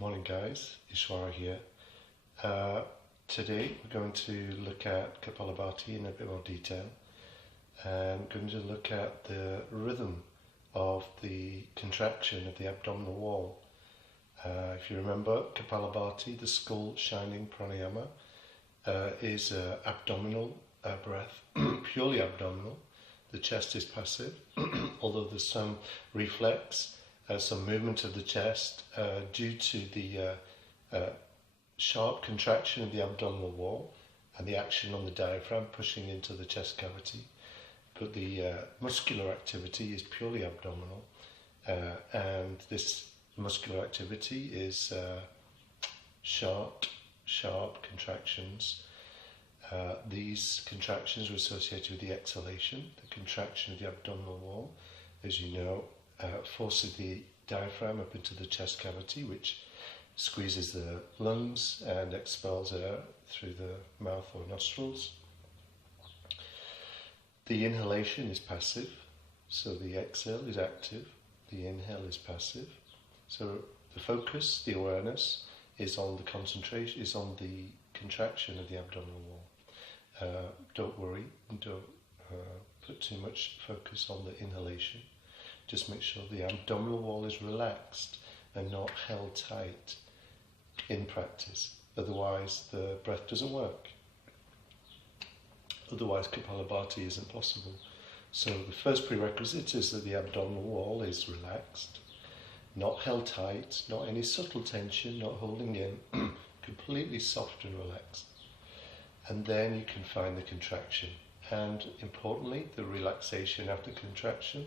Morning guys, Ishwara here. Today we're going to look at Kapalabhati in a bit more detail and going to look at the rhythm of the contraction of the abdominal wall. If you remember, Kapalabhati, the skull shining pranayama, is abdominal breath, purely abdominal. The chest is passive, although there's some reflex, some movement of the chest due to the sharp contraction of the abdominal wall and the action on the diaphragm pushing into the chest cavity. But the muscular activity is purely abdominal, and this muscular activity is sharp contractions. These contractions are associated with the exhalation. The contraction of the abdominal wall, as you know, forces the diaphragm up into the chest cavity, which squeezes the lungs and expels air through the mouth or nostrils. The inhalation is passive, so the exhale is active, the inhale is passive. So the focus, the awareness, is on the concentration, is on the contraction of the abdominal wall. Don't worry, don't put too much focus on the inhalation. Just make sure the abdominal wall is relaxed and not held tight in practice. Otherwise the breath doesn't work. Otherwise Kapalabhati isn't possible. So the first prerequisite is that the abdominal wall is relaxed, not held tight, not any subtle tension, not holding in, completely soft and relaxed. And then you can find the contraction. And importantly, the relaxation after contraction,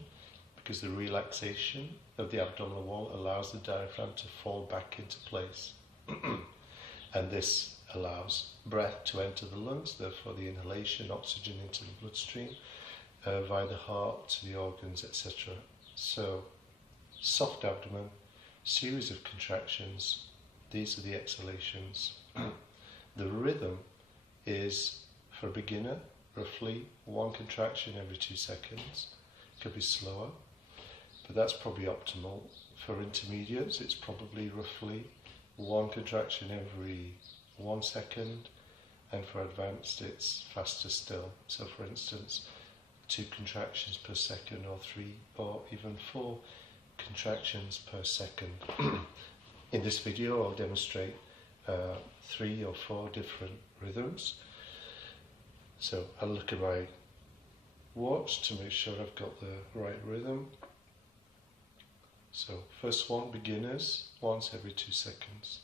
because the relaxation of the abdominal wall allows the diaphragm to fall back into place. And this allows breath to enter the lungs, therefore the inhalation, oxygen into the bloodstream, via the heart to the organs, etc. So, soft abdomen, series of contractions, these are the exhalations. The rhythm is, for a beginner, roughly one contraction every 2 seconds. Could be slower, but that's probably optimal. For intermediates, it's probably roughly one contraction every 1 second, and for advanced, it's faster still. So for instance, 2 contractions per second, or 3, or even 4 contractions per second. In this video, I'll demonstrate 3 or 4 different rhythms. So I'll look at my watch to make sure I've got the right rhythm. So first one, beginners, once every 2 seconds.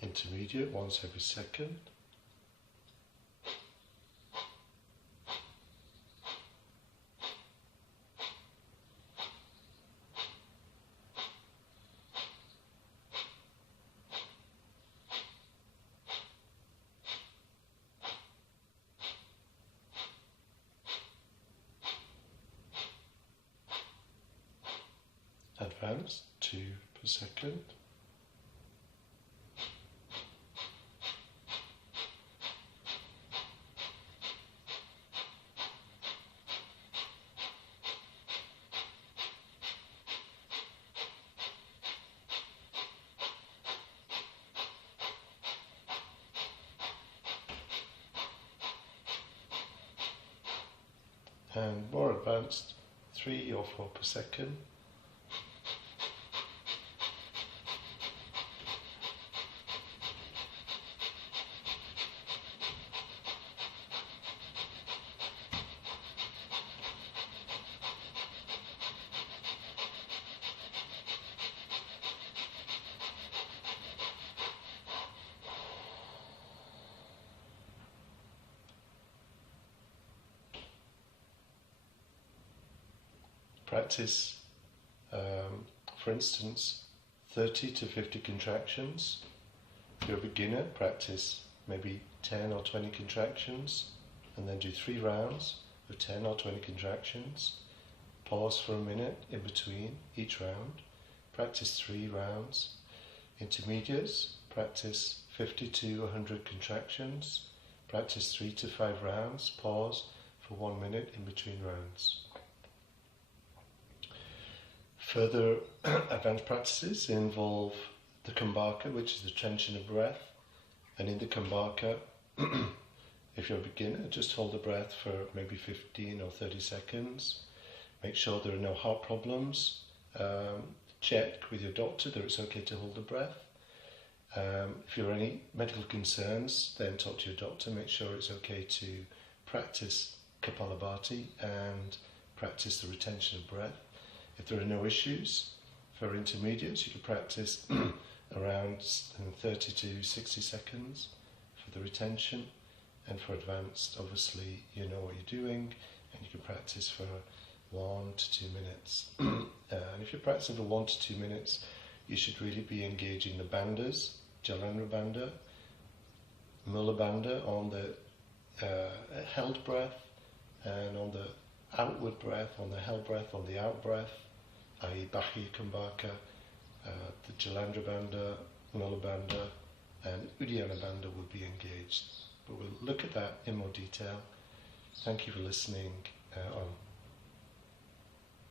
Intermediate, once every second. Advanced, 2 per second. And more advanced, 3 or 4 per second. Practice, for instance, 30 to 50 contractions. If you're a beginner, practice maybe 10 or 20 contractions, and then do 3 rounds of 10 or 20 contractions. Pause for a minute in between each round. Practice 3 rounds. Intermediates, practice 50 to 100 contractions. Practice 3 to 5 rounds. Pause for 1 minute in between rounds. Further advanced practices involve the kumbhaka, which is the tension of breath. And in the kumbhaka, if you're a beginner, just hold the breath for maybe 15 or 30 seconds. Make sure there are no heart problems. Check with your doctor that it's okay to hold the breath. If there are any medical concerns, then talk to your doctor. Make sure it's okay to practice Kapalabhati and practice the retention of breath. If there are no issues, for intermediates, you can practice around 30 to 60 seconds for the retention. And for advanced, obviously, you know what you're doing, and you can practice for 1 to 2 minutes. And if you're practicing for 1 to 2 minutes, you should really be engaging the bandhas, Jalandhara bandha, Mula bandha on the held breath, and on the outward breath, on the held breath, on the out breath, i.e. Bahi Kumbhaka, the Jalandhara bandha, Mula bandha, and Uddiyana bandha would be engaged. But we'll look at that in more detail. Thank you for listening on